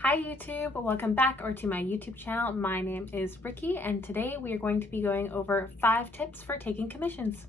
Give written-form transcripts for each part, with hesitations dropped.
Hi YouTube, welcome back or to my YouTube channel. My name is Ricky and today we are going to be going over 5 tips for taking commissions.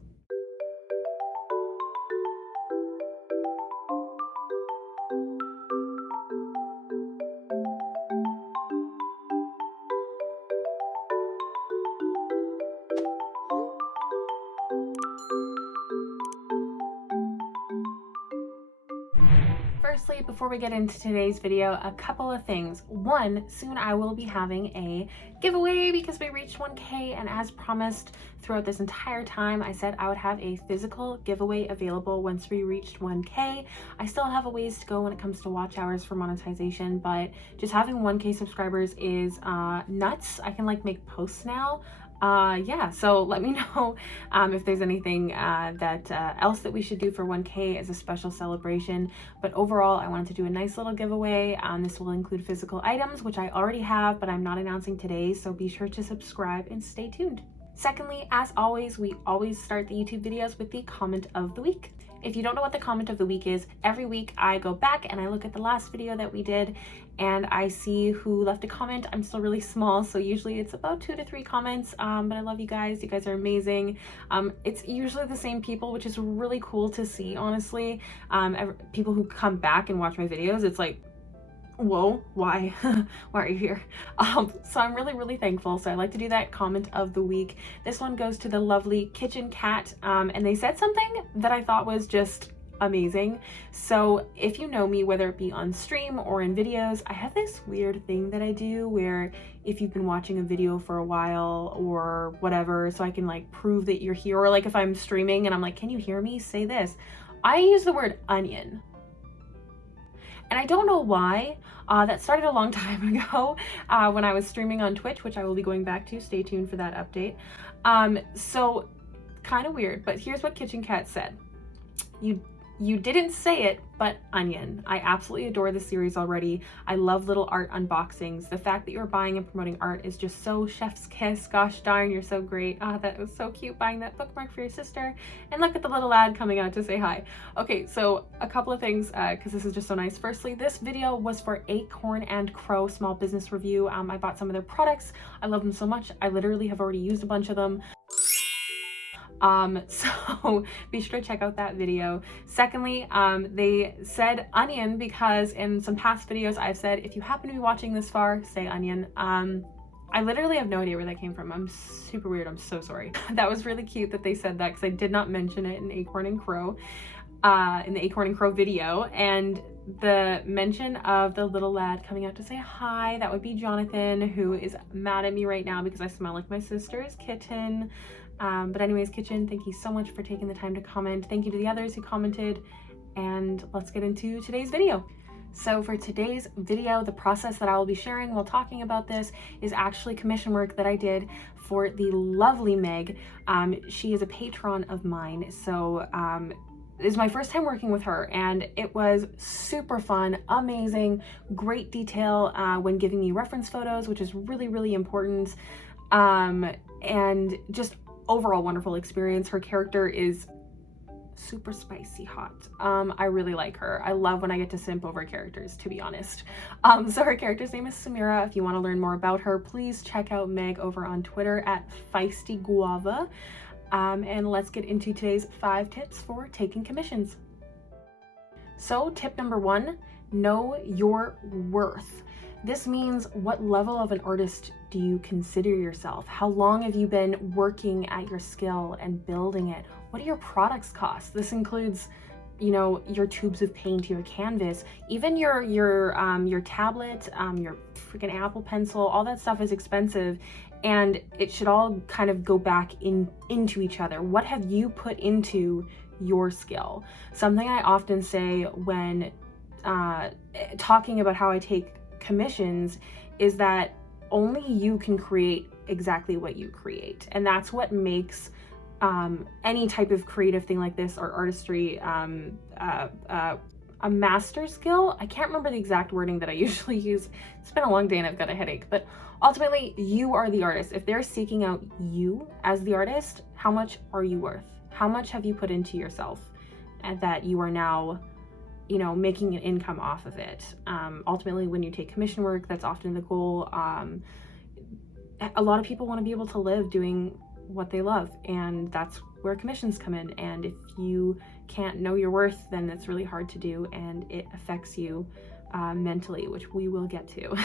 Firstly, before we get into today's video, a couple of things. One, soon I will be having a giveaway because we reached 1K, and as promised throughout this entire time, I said I would have a physical giveaway available once we reached 1K. I still have a ways to go when it comes to watch hours for monetization, but just having 1K subscribers is nuts. I can like make posts now. Yeah, so let me know if there's anything else that we should do for 1K as a special celebration. But overall, I wanted to do a nice little giveaway. This will include physical items, which I already have, but I'm not announcing today, so be sure to subscribe and stay tuned. Secondly, as always, we always start the YouTube videos with the comment of the week. If you don't know what the comment of the week is, every week I go back and I look at the last video that we did and I see who left a comment. I'm still really small, so usually it's about 2 to 3 comments, but I love you guys. You guys are amazing. It's usually the same people, which is really cool to see, honestly. People who come back and watch my videos, it's like, whoa, why? Why are you here? So I'm really thankful. So I like to do that comment of the week. This one goes to the lovely Kitchen Cat, and they said something that I thought was just amazing. So if you know me, whether it be on stream or in videos, I have this weird thing that I do where if you've been watching a video for a while or whatever, so I can like prove that you're here, or like if I'm streaming and I'm like, can you hear me? Say this. I use the word onion. And I don't know why. That started a long time ago when I was streaming on Twitch, which I will be going back to. Stay tuned for that update. So kind of weird, but here's what Kitchen Cat said. You didn't say it, but onion. I absolutely adore the series already. I love little art unboxings. The fact that you're buying and promoting art is just so chef's kiss. Gosh darn, you're so great. That was so cute, buying that bookmark for your sister. And look at the little ad coming out to say hi. Okay, so a couple of things, because this is just so nice. Firstly, this video was for Acorn and Crow Small Business Review. I bought some of their products. I love them so much. I literally have already used a bunch of them. So be sure to check out that video. Secondly, they said onion because in some past videos I've said, if you happen to be watching this far, say onion. I literally have no idea where that came from. I'm super weird. I'm so sorry. That was really cute that they said that because I did not mention it in Acorn and Crow, in the Acorn and Crow video. And the mention of the little lad coming out to say hi, that would be Jonathan, who is mad at me right now because I smell like my sister's kitten. But anyways, Kitchen, thank you so much for taking the time to comment. Thank you to the others who commented, and let's get into today's video. So for today's video, the process that I will be sharing while talking about this is actually commission work that I did for the lovely Meg. She is a patron of mine, so this is my first time working with her, and it was super fun, amazing, great detail when giving me reference photos, which is really important, and just overall wonderful experience. Her character is super spicy hot. I really like her. I love when I get to simp over characters, to be honest. So her character's name is Samira. If you want to learn more about her, please check out Meg over on Twitter at FiestyGuava. And let's get into today's 5 tips for taking commissions. So tip number 1, know your worth. This means what level of an artist do you consider yourself? How long have you been working at your skill and building it? What do your products cost? This includes, you know, your tubes of paint, your canvas, even your tablet, your freaking Apple Pencil. All that stuff is expensive, and it should all kind of go back into each other. What have you put into your skill? Something I often say when talking about how I take commissions is that only you can create exactly what you create, and that's what makes any type of creative thing like this or artistry a master skill. I can't remember the exact wording that I usually use. It's been a long day and I've got a headache, but ultimately you are the artist. If they're seeking out you as the artist, how much are you worth? How much have you put into yourself and that you are now you know, making an income off of it. Ultimately, when you take commission work, that's often the goal. A lot of people want to be able to live doing what they love, and that's where commissions come in. And if you can't know your worth, then it's really hard to do, and it affects you mentally, which we will get to.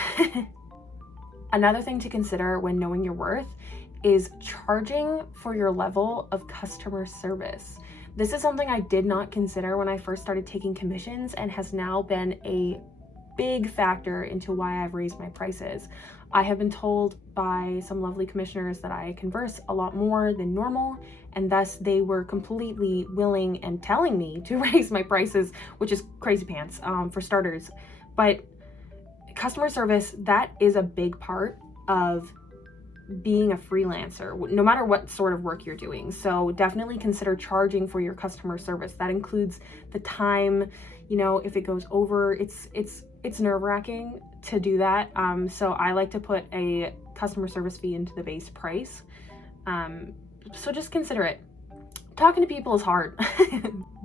Another thing to consider when knowing your worth is charging for your level of customer service. This is something I did not consider when I first started taking commissions, and has now been a big factor into why I've raised my prices. I have been told by some lovely commissioners that I converse a lot more than normal, and thus they were completely willing and telling me to raise my prices, which is crazy pants, for starters. But customer service, that is a big part of being a freelancer, no matter what sort of work you're doing. So definitely consider charging for your customer service. That includes the time, you know, if it goes over, it's nerve-wracking to do that. So I like to put a customer service fee into the base price. So just consider it. Talking to people is hard.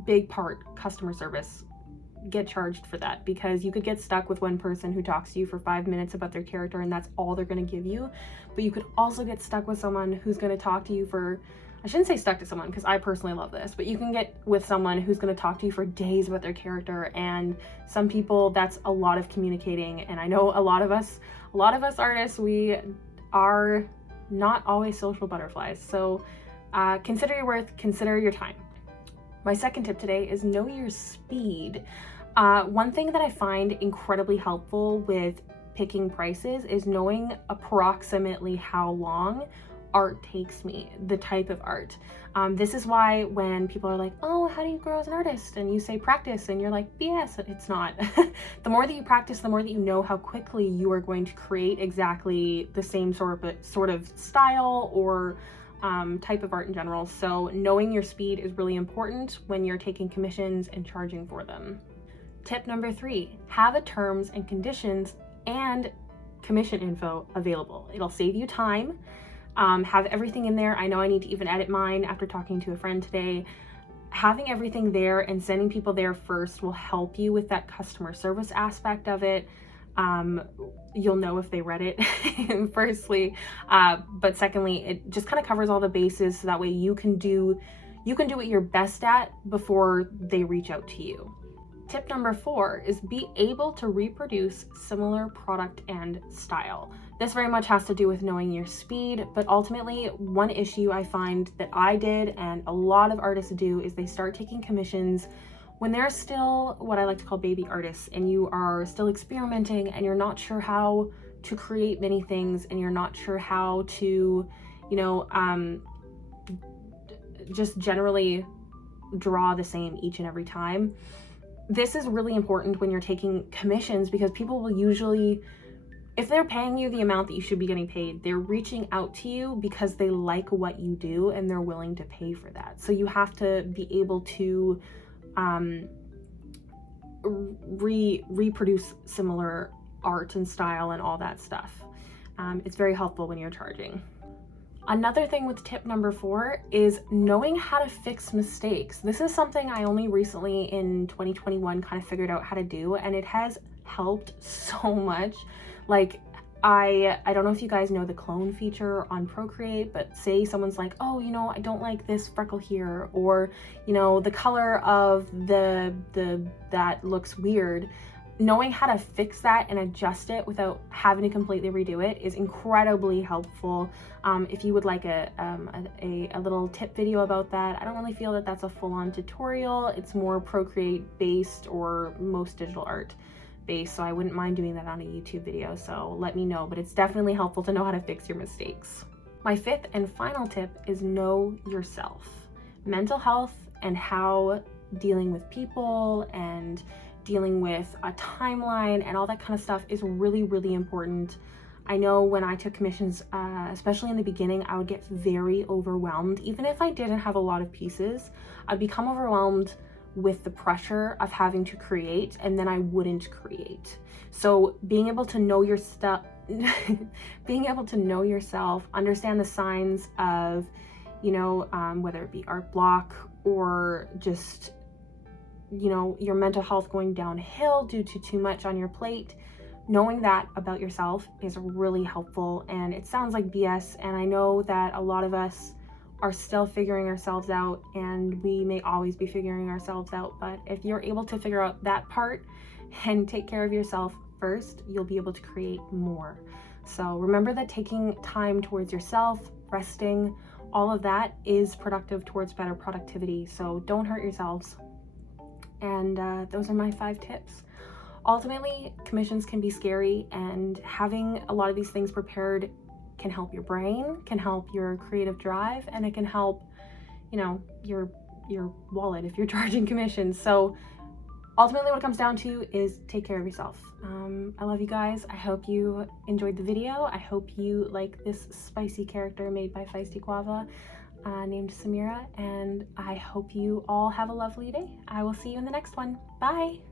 Big part, customer service. Get charged for that, because you could get stuck with one person who talks to you for 5 minutes about their character and that's all they're going to give you. But you could also get stuck with someone who's going to talk to you for, I shouldn't say stuck to someone because I personally love this, but you can get with someone who's going to talk to you for days about their character. And some people, that's a lot of communicating. And I know a lot of us artists, we are not always social butterflies. So consider your worth, consider your time. My second tip today is know your speed. One thing that I find incredibly helpful with picking prices is knowing approximately how long art takes me, the type of art. This is why when people are like, oh, how do you grow as an artist? And you say practice, and you're like, BS, it's not. The more that you practice, the more that you know how quickly you are going to create exactly the same sort of style or type of art in general. So knowing your speed is really important when you're taking commissions and charging for them. Tip number 3, have a terms and conditions and commission info available. It'll save you time. Have everything in there. I know I need to even edit mine after talking to a friend today. Having everything there and sending people there first will help you with that customer service aspect of it. You'll know if they read it, firstly, but secondly, it just kind of covers all the bases so that way you can do what you're best at before they reach out to you. Tip number 4 is be able to reproduce similar product and style. This very much has to do with knowing your speed, but ultimately one issue I find that I did and a lot of artists do is they start taking commissions when they're still what I like to call baby artists, and you are still experimenting and you're not sure how to create many things, and you're not sure how to, you know, just generally draw the same each and every time. This is really important when you're taking commissions, because people will usually, if they're paying you the amount that you should be getting paid, they're reaching out to you because they like what you do and they're willing to pay for that. So you have to be able to reproduce similar art and style and all that stuff. It's very helpful when you're charging. Another thing with tip number 4 is knowing how to fix mistakes. This is something I only recently in 2021 kind of figured out how to do, and it has helped so much. Like, I don't know if you guys know the clone feature on Procreate, but say someone's like, oh, you know, I don't like this freckle here, or, you know, the color of that looks weird. Knowing how to fix that and adjust it without having to completely redo it is incredibly helpful. If you would like a little tip video about that, I don't really feel that that's a full-on tutorial. It's more Procreate based or most digital art based, so I wouldn't mind doing that on a YouTube video, so let me know, but it's definitely helpful to know how to fix your mistakes. My 5th and final tip is know yourself. Mental health and how dealing with people and dealing with a timeline and all that kind of stuff is really, really important. I know when I took commissions, especially in the beginning, I would get very overwhelmed. Even if I didn't have a lot of pieces, I'd become overwhelmed with the pressure of having to create, and then I wouldn't create. So being able to know your stuff, being able to know yourself, understand the signs of, you know, whether it be art block or just you know, your mental health going downhill due to too much on your plate. Knowing that about yourself is really helpful, and it sounds like BS, and I know that a lot of us are still figuring ourselves out, and we may always be figuring ourselves out, but if you're able to figure out that part and take care of yourself first, you'll be able to create more. So remember that taking time towards yourself, resting, all of that is productive towards better productivity. So don't hurt yourselves. And those are my 5 tips. Ultimately, commissions can be scary, and having a lot of these things prepared can help your brain, can help your creative drive, and it can help, you know, your wallet if you're charging commissions. So ultimately what it comes down to is take care of yourself. I love you guys. I hope you enjoyed the video. I hope you like this spicy character made by FiestyGuava named Samira, and I hope you all have a lovely day. I will see you in the next one. Bye!